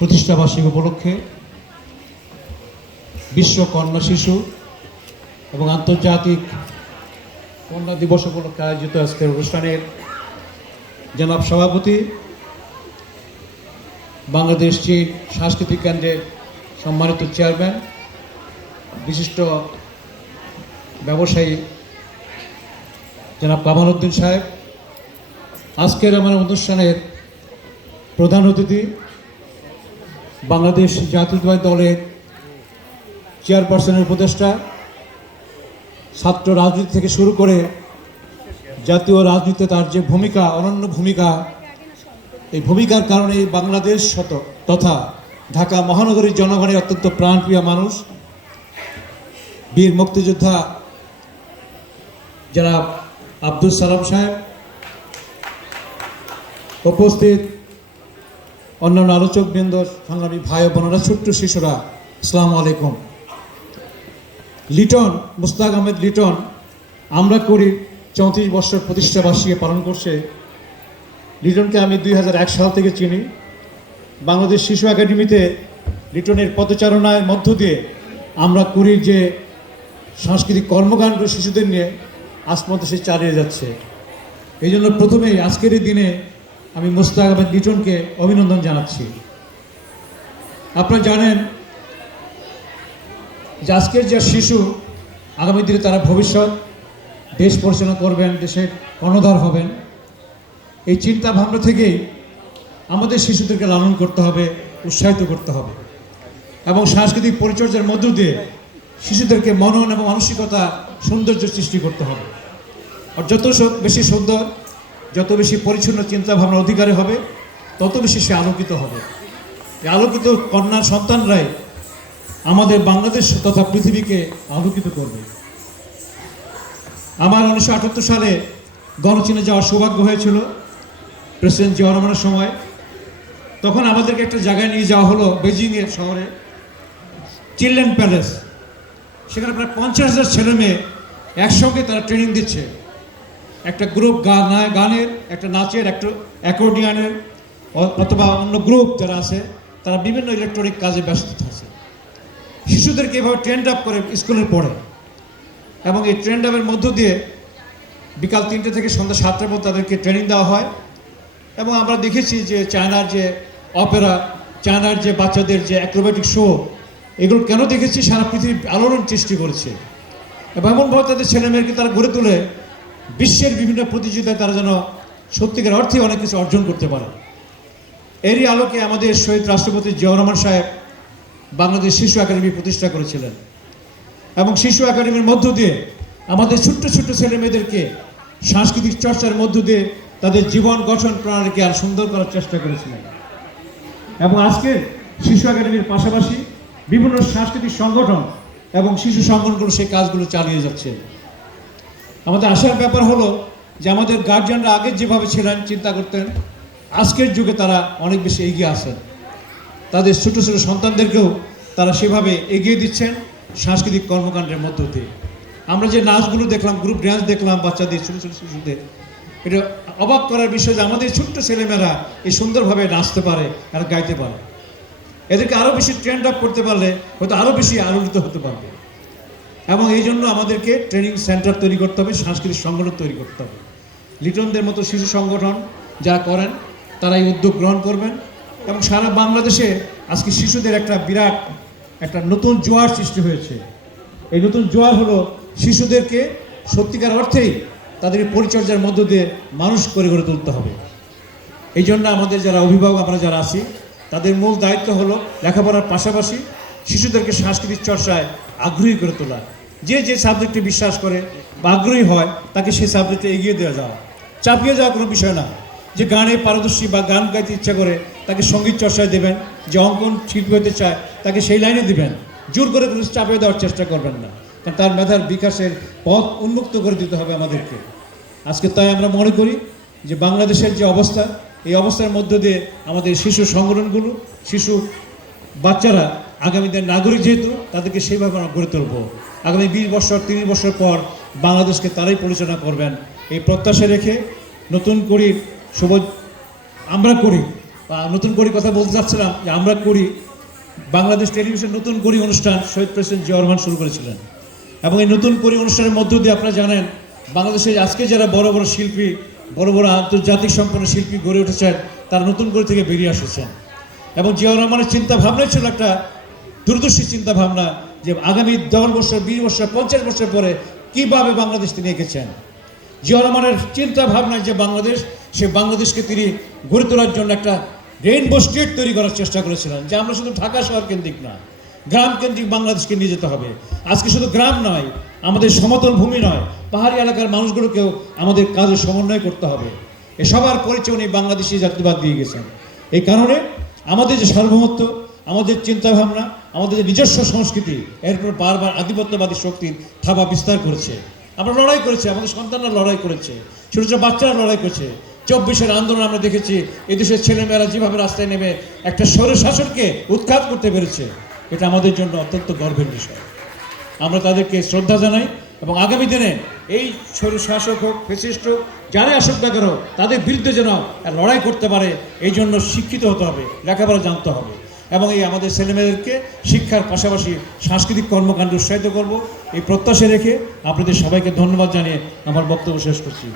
প্রতিষ্ঠাবার্ষিকী উপলক্ষে বিশ্ব কন্যা শিশু এবং আন্তর্জাতিক কন্যা দিবস উপলক্ষে আয়োজিত আজকের অনুষ্ঠানের জনাব সভাপতি, বাংলাদেশ চীন সাংস্কৃতিক কেন্দ্রের সম্মানিত চেয়ারম্যান, বিশিষ্ট ব্যবসায়ী জনাব কামাল উদ্দিন সাহেব। আজকের আমার অনুষ্ঠানের প্রধান অতিথি বাংলাদেশ জাতীয়তাবাদী দলের চেয়ারপারসনের উপদেষ্টা, ছাত্র রাজনীতি থেকে শুরু করে জাতীয় রাজনীতিতে তার যে ভূমিকা, অনন্য ভূমিকা, এই ভূমিকার কারণে বাংলাদেশ শত তথা ঢাকা মহানগরীর জনগণের অত্যন্ত প্রাণপ্রিয় মানুষ। বীর মুক্তিযোদ্ধা যারা আব্দুল সালাম সাহেব, উপস্থিত অন্যান্য আলোচকবৃন্দ সংগ্রামী ভাই বোনেরা, ছোট্ট শিশুরা, আসসালামু আলাইকুম। লিটন, মুস্তাক আহমেদ লিটন, আমরা করি চৌত্রিশ বছর প্রতিষ্ঠাবার্ষিকী পালন করছে। লিটনকে আমি দুই হাজার এক সাল থেকে চিনি। বাংলাদেশ শিশু একাডেমিতে লিটনের পদচারণার মধ্য দিয়ে আমরা কুড়ির যে সাংস্কৃতিক কর্মকাণ্ড শিশুদের নিয়ে আজ পর্যন্ত সে চালিয়ে যাচ্ছে। এই জন্য প্রথমেই আজকের দিনে আমি মোস্তাক আহমেদ লিটনকে অভিনন্দন জানাচ্ছি। আপনারা জানেন যে আজকের যে শিশু, আগামী দিনে তারা ভবিষ্যৎ, দেশ পরিচালনা করবেন, দেশের কর্ণধার হবেন, এই চিন্তা ভাবনা থেকেই আমাদের শিশুদেরকে লালন করতে হবে, উৎসাহিত করতে হবে। এবং সাংস্কৃতিক পরিচর্যার মধ্য দিয়ে শিশুদেরকে মনন এবং মানসিকতা সৌন্দর্য সৃষ্টি করতে হবে। আর যত বেশি সুন্দর যত বেশি পরিচ্ছন্ন চিন্তা ভাবনার অধিকারী হবে, তত বেশি সে আলোকিত হবে। এই আলোকিত কন্যার সন্তানরাই আমাদের বাংলাদেশ তথা পৃথিবীকে আলোকিত করবে। আমার উনিশশো আটাত্তর সালে গণচীনে যাওয়ার সৌভাগ্য হয়েছিল, প্রেসিডেন্ট জিয়া সময়। তখন আমাদেরকে একটা জায়গায় নিয়ে যাওয়া হলো বেজিংয়ের শহরে, চিলড্রেন প্যালেস। সেখানে প্রায় পঞ্চাশ হাজার ছেলে মেয়ে একসঙ্গে তারা ট্রেনিং দিচ্ছে। একটা গ্রুপ গান গানের, একটা নাচের, একটা অ্যাকর্ডিয়ানের অথবা অন্য গ্রুপ যারা আছে, তারা বিভিন্ন ইলেকট্রনিক কাজে ব্যস্ত আছে শিশুদেরকে এভাবে ট্রেন্ড আপ করে স্কুলে পড়ে এবং এই ট্রেন্ড আপের মধ্য দিয়ে বিকাল তিনটে থেকে সন্ধ্যা সাতটার মধ্যে তাদেরকে ট্রেনিং দেওয়া হয়। এবং আমরা দেখেছি যে চায়নার যে অপেরা চায়নার যে বাচ্চাদের যে অ্যাক্রোবেটিক শো এগুলো কেন দেখেছি? সারা পৃথিবী আলোড়ন সৃষ্টি করেছে। এবং এমনভাবে তাদের ছেলেমেয়েকে তারা গড়ে তুলে বিশ্বের বিভিন্ন প্রতিযোগিতায় তারা যেন সত্যিকার অর্থে অনেক কিছু অর্জন করতে পারে। এরই আলোকে আমাদের শহীদ রাষ্ট্রপতি জিয়াউর রহমান সাহেব বাংলাদেশ শিশু একাডেমি প্রতিষ্ঠা করেছিলেন এবং শিশু একাডেমির মধ্য দিয়ে আমাদের ছোট্ট ছোট্ট ছেলে মেয়েদেরকে সাংস্কৃতিক চর্চার মধ্য দিয়ে তাদের জীবন গঠন প্রণালীকে আর সুন্দর করার চেষ্টা করেছিলেন। এবং আজকে শিশু একাডেমির পাশাপাশি বিভিন্ন সাংস্কৃতিক সংগঠন এবং শিশু সংগঠনগুলো সেই কাজগুলো চালিয়ে যাচ্ছে। আমাদের আসার ব্যাপার হলো যে আমাদের গার্জিয়ানরা আগে যেভাবে ছিলেন, চিন্তা করতেন, আজকের যুগে তারা অনেক বেশি এগিয়ে আসেন তাদের ছোট ছোট সন্তানদেরকেও তারা সেভাবে এগিয়ে দিচ্ছেন সাংস্কৃতিক কর্মকাণ্ডের মধ্য দিয়ে। আমরা যে নাচগুলো দেখলাম গ্রুপ ড্যান্স দেখলাম, বাচ্চাদের, ছোটো ছোটো শিশুদের, এটা অবাক করার বিষয় যে আমাদের ছোট্ট ছেলেমেয়েরা এই সুন্দরভাবে নাচতে পারে আর গাইতে পারে। এদেরকে আরও বেশি ট্রেন্ড আপ করতে পারলে হয়তো আরও বেশি আলোকিত হতে পারবে। এবং এই জন্য আমাদেরকে ট্রেনিং সেন্টার তৈরি করতে হবে, সাংস্কৃতিক সংগঠন তৈরি করতে হবে। লিটনদের মতো শিশু সংগঠন যা করেন, তারা এই উদ্যোগ গ্রহণ করবেন এবং সারা বাংলাদেশে আজকে শিশুদের একটা বিরাট, একটা নতুন জোয়ার সৃষ্টি হয়েছে। এই নতুন জোয়ার হলো শিশুদেরকে সত্যিকার অর্থেই তাদের পরিচর্যার মধ্য দিয়ে মানুষ করে গড়ে তুলতে হবে। এই জন্য আমাদের যারা অভিভাবক, আমরা যারা আছি, তাদের মূল দায়িত্ব হলো লেখাপড়ার পাশাপাশি শিশুদেরকে সাংস্কৃতিক চর্চায় আগ্রহী করে তোলা। যে যে সাবজেক্টে বিশ্বাস করে বা আগ্রহী হয়, তাকে সেই সাবজেক্টে এগিয়ে দেওয়া যাওয়া। চাপিয়ে যাওয়া কোনো বিষয় না। যে গানে পারদর্শী বা গান গাইতে ইচ্ছা করে, তাকে সংগীত চর্চায় দেবেন। যে অঙ্কন শিল্পী হতে চায়, তাকে সেই লাইনে দিবেন। জোর করে কোনো চাপিয়ে দেওয়ার চেষ্টা করবেন না। কারণ তার মেধার বিকাশের পথ উন্মুক্ত করে দিতে হবে আমাদেরকে। আজকে তাই আমরা মনে করি যে বাংলাদেশের যে অবস্থা, এই অবস্থার মধ্য দিয়ে আমাদের শিশু সংগঠনগুলো, শিশু বাচ্চারা আগামী দিনের নাগরিক যেহেতু, তাদেরকে সেইভাবে আমরা গড়ে তুলব। আগামী বিশ বছর, তিরিশ বছর পর বাংলাদেশকে তারাই পরিচালনা করবেন। এই প্রত্যাশা রেখে নতুন করি শুভ আমরা করি, বা নতুন করি কথা বলতে চাচ্ছিলাম যে আমরা করি, বাংলাদেশ টেলিভিশন নতুন করি অনুষ্ঠান শহীদ প্রেসিডেন্ট জিয়া রহমান শুরু করেছিলেন। এবং এই নতুন করি অনুষ্ঠানের মধ্য দিয়ে আপনারা জানেন, বাংলাদেশে আজকে যারা বড় বড় শিল্পী, বড় বড় আন্তর্জাতিক সম্পন্ন শিল্পী গড়ে উঠেছেন, তারা নতুন করে থেকে বেরিয়ে এসেছেন। এবং জিয়া রহমানের চিন্তা ভাবনাই ছিল একটা দূরদর্শী চিন্তা ভাবনা যে আগামী দশ বছর, বিশ বছর, পঞ্চাশ বছর পরে কীভাবে বাংলাদেশ তিনি এঁকেছেন? জিয়া চিন্তা ভাবনা যে বাংলাদেশ, সে বাংলাদেশকে তিনি গড়ে তোলার জন্য একটা রেইনবো স্টেট তৈরি করার চেষ্টা করেছিলেন, যে আমরা শুধু ঢাকা শহর কেন্দ্রিক না গ্রাম কেন্দ্রিক বাংলাদেশকে নিয়ে যেতে হবে। আজকে শুধু গ্রাম নয়, আমাদের সমতল ভূমি নয়, পাহাড়ি এলাকার মানুষগুলোকেও আমাদের কাজে সমন্বয় করতে হবে। এ সবার পরিচয় উনি বাংলাদেশি জাতীয়বাদ দিয়ে গেছেন। এই কারণে আমাদের যে সার্বভৌমত্ব আমাদের চিন্তাভাবনা, আমাদের যে নিজস্ব সংস্কৃতি এরপর বারবার আধিপত্যবাদী শক্তির থাবা বিস্তার করেছে। আমরা লড়াই করেছি, আমাদের সন্তানরা লড়াই করেছে, ছোটো ছোটো বাচ্চারা লড়াই করেছে। চব্বিশের আন্দোলন আমরা দেখেছি, এদেশের ছেলেমেয়েরা যেভাবে রাস্তায় নেমে একটা স্বৈর শাসনকে উৎখাত করতে পেরেছে, এটা আমাদের জন্য অত্যন্ত গর্বের বিষয়। আমরা তাদেরকে শ্রদ্ধা জানাই এবং আগামী দিনে এই স্বৈর শাসক হোক ফেসিস্ট হোক, যারাই আসুক না কেন, তাদের বিরুদ্ধে যেন লড়াই করতে পারে, এই জন্য শিক্ষিত হতে হবে, লেখাপড়া জানতে হবে। এবং এই আমাদের ছেলেমেয়েদেরকে শিক্ষার পাশাপাশি সাংস্কৃতিক কর্মকাণ্ড উৎসাহিত করব। এই প্রত্যাশা রেখে আপনাদের সবাইকে ধন্যবাদ জানিয়ে আমার বক্তব্য শেষ করছি।